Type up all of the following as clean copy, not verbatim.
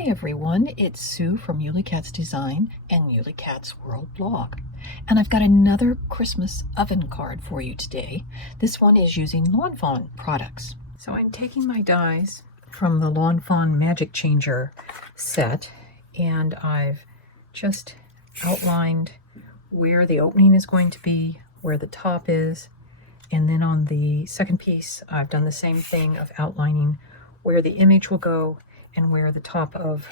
Hi everyone, it's Sue from Ully Cat's Design and Ully Cat's World blog. And I've got another Christmas oven card for you today. This one is using Lawn Fawn products. So I'm taking my dies from the Lawn Fawn Magic Changer set, and I've just outlined where the opening is going to be, where the top is, and then on the second piece I've done the same thing of outlining where the image will go and where the top of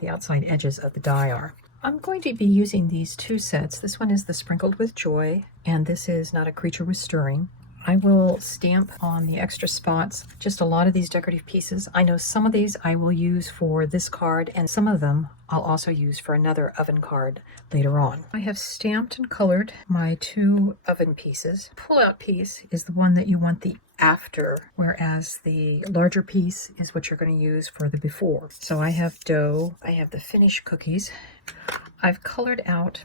the outside edges of the die are. I'm going to be using these two sets. This one is the Sprinkled with Joy, and this is Not a Creature with Stirring. I will stamp on the extra spots just a lot of these decorative pieces. I know some of these I will use for this card, and some of them I'll also use for another oven card later on. I have stamped and colored my two oven pieces. Pull-out piece is the one that you want the after, whereas the larger piece is what you're going to use for the before. So I have dough, I have the finished cookies. I've colored out,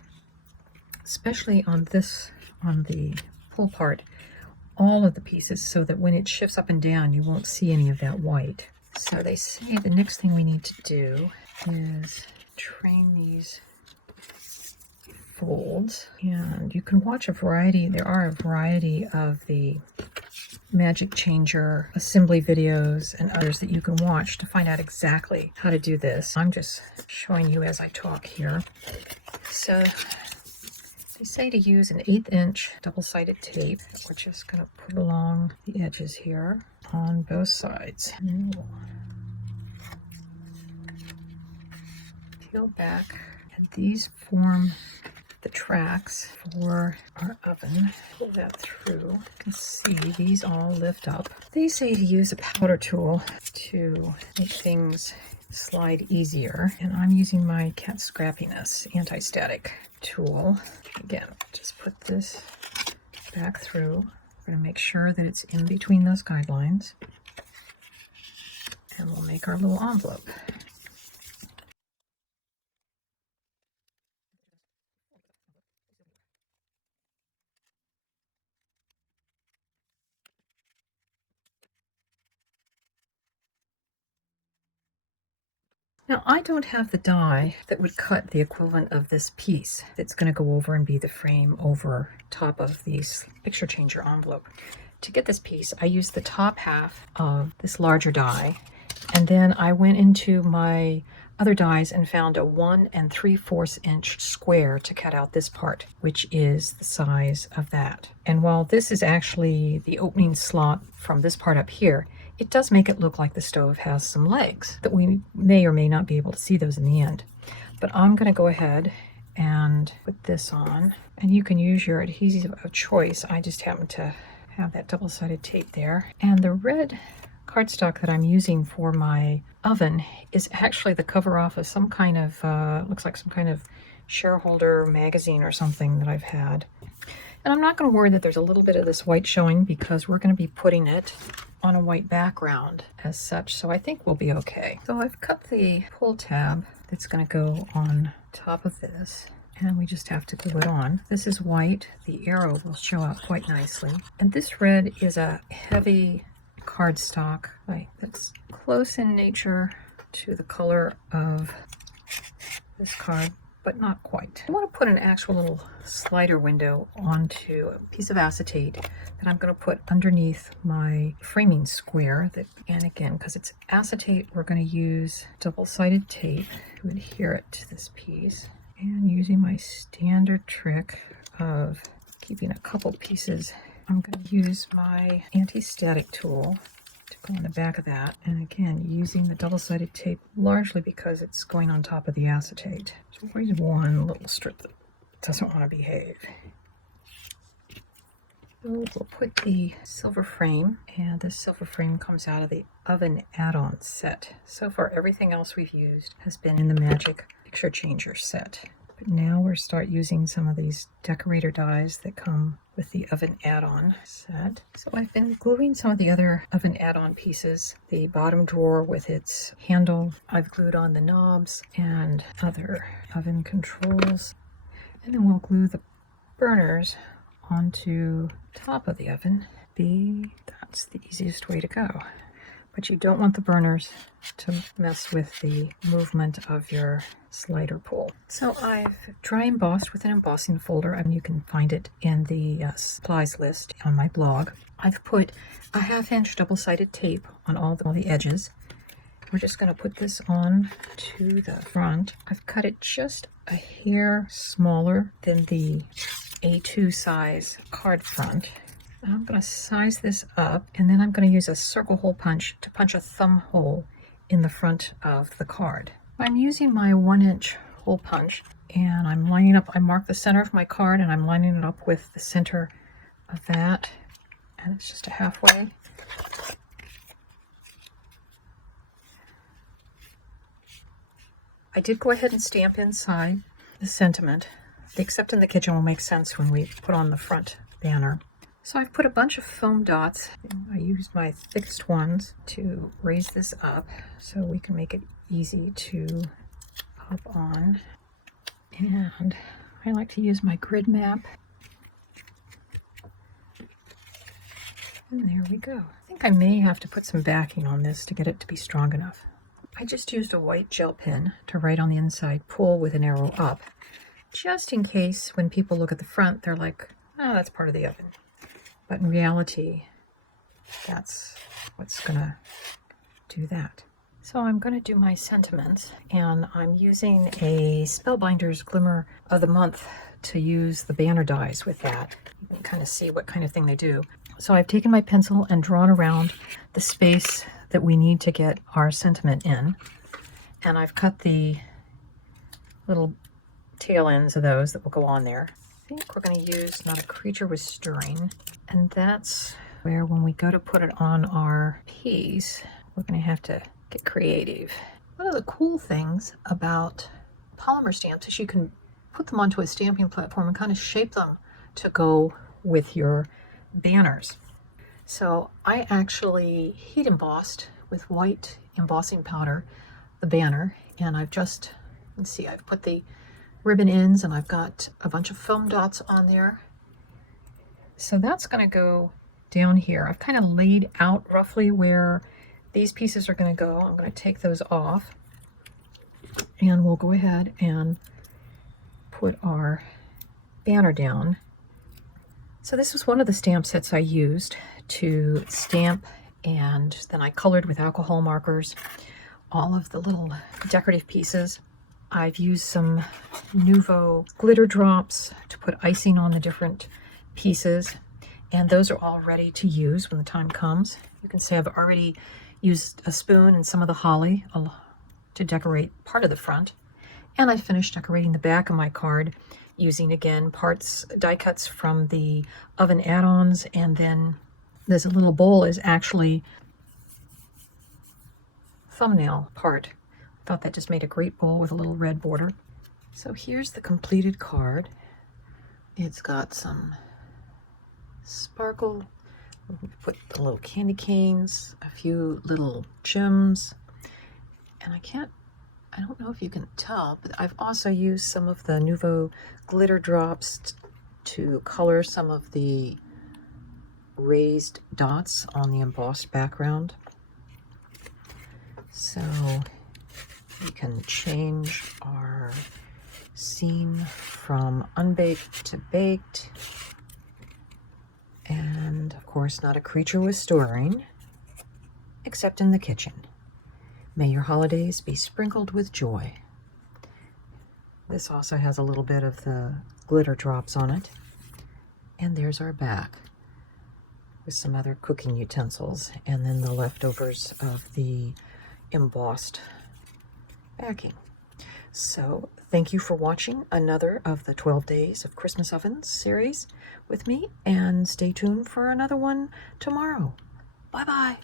especially on the pull part, all of the pieces so that when it shifts up and down you won't see any of that white. So they say the next thing we need to do is train these folds, and you can watch a variety, there are a variety of the Magic Changer assembly videos and others that you can watch to find out exactly how to do this. I'm just showing you as I talk here. So they say to use an 1/8 inch double-sided tape. We're just going to put along the edges here on both sides. And we'll peel back, and these form the tracks for our oven. Pull that through. You can see these all lift up. They say to use a powder tool to make things slide easier, and I'm using my Cat Scrappiness anti-static tool. Again, just put this back through. We're going to make sure that it's in between those guidelines, and we'll make our little envelope. Now, I don't have the die that would cut the equivalent of this piece that's going to go over and be the frame over top of the picture changer envelope. To get this piece, I used the top half of this larger die, and then I went into my other dies and found a 1 3/4 inch square to cut out this part, which is the size of that. And while this is actually the opening slot from this part up here, it does make it look like the stove has some legs, that we may or may not be able to see those in the end. But I'm going to go ahead and put this on, and you can use your adhesive of choice. I just happen to have that double-sided tape there. And the red cardstock that I'm using for my oven is actually the cover off of some kind of, looks like some kind of shareholder magazine or something that I've had. And I'm not going to worry that there's a little bit of this white showing, because we're going to be putting it on a white background as such, so I think we'll be okay. So I've cut the pull tab that's going to go on top of this, and we just have to glue it on. This is white. The arrow will show up quite nicely. And this red is a heavy cardstock, right, that's close in nature to the color of this card, but not quite. I want to put an actual little slider window onto a piece of acetate that I'm going to put underneath my framing square. And again, because it's acetate, we're going to use double-sided tape to adhere it to this piece. And using my standard trick of keeping a couple pieces, I'm going to use my anti-static tool to go on the back of that, and again using the double-sided tape largely because it's going on top of the acetate. So here's one little strip that doesn't want to behave. So we'll put the silver frame, and this silver frame comes out of the oven add-on set. So far everything else we've used has been in the Magic Picture Changer set. But now we'll start using some of these decorator dies that come with the oven add-on set. So I've been gluing some of the other oven add-on pieces. The bottom drawer with its handle, I've glued on the knobs and other oven controls. And then we'll glue the burners onto top of the oven. That's the easiest way to go. but you don't want the burners to mess with the movement of your slider pull. So I've dry embossed with an embossing folder, and you can find it in the supplies list on my blog. I've put a 1/2-inch double-sided tape on all the edges. We're just going to put this on to the front. I've cut it just a hair smaller than the A2 size card front. I'm going to size this up, and then I'm going to use a circle hole punch to punch a thumb hole in the front of the card. I'm using my 1-inch hole punch, and I'm lining up, I mark the center of my card, and I'm lining it up with the center of that, and it's just a halfway. I did go ahead and stamp inside the sentiment. The "Except in the Kitchen" will make sense when we put on the front banner. So I've put a bunch of foam dots. I used my thickest ones to raise this up so we can make it easy to pop on. And I like to use my grid map. And there we go. I think I may have to put some backing on this to get it to be strong enough. I just used a white gel pen to write on the inside "Pull" with an arrow up, just in case when people look at the front, they're like, oh, that's part of the oven. But in reality, that's what's gonna do that. So I'm gonna do my sentiments, and I'm using a Spellbinders Glimmer of the Month to use the banner dies with that. You can kind of see what kind of thing they do. So I've taken my pencil and drawn around the space that we need to get our sentiment in, and I've cut the little tail ends of those that will go on there. I think we're going to use "Not a Creature Was Stirring," and that's where when we go to put it on our piece, we're going to have to get creative. One of the cool things about polymer stamps is you can put them onto a stamping platform and kind of shape them to go with your banners. So I actually heat embossed with white embossing powder the banner, and I've just, let's see, I've put the ribbon ends, and I've got a bunch of foam dots on there. So that's going to go down here. I've kind of laid out roughly where these pieces are going to go. I'm going to take those off, and we'll go ahead and put our banner down. So this was one of the stamp sets I used to stamp, and then I colored with alcohol markers all of the little decorative pieces. I've used some Nouveau glitter drops to put icing on the different pieces, and those are all ready to use when the time comes. You can see I've already used a spoon and some of the holly to decorate part of the front, and I finished decorating the back of my card using, again, parts, die cuts from the oven add-ons, and then this little bowl is actually thumbnail part. I thought that just made a great bowl with a little red border. So here's the completed card. It's got some sparkle. We put the little candy canes, a few little gems, and I don't know if you can tell, but I've also used some of the Nouveau glitter drops to color some of the raised dots on the embossed background. So we can change our scene from unbaked to baked. And of course, "Not a Creature Was Stirring, Except in the Kitchen. May your holidays be sprinkled with joy." This also has a little bit of the glitter drops on it. And there's our back with some other cooking utensils, and then the leftovers of the embossed backing. So thank you for watching another of the 12 Days of Christmas Ovens series with me, and stay tuned for another one tomorrow. Bye-bye.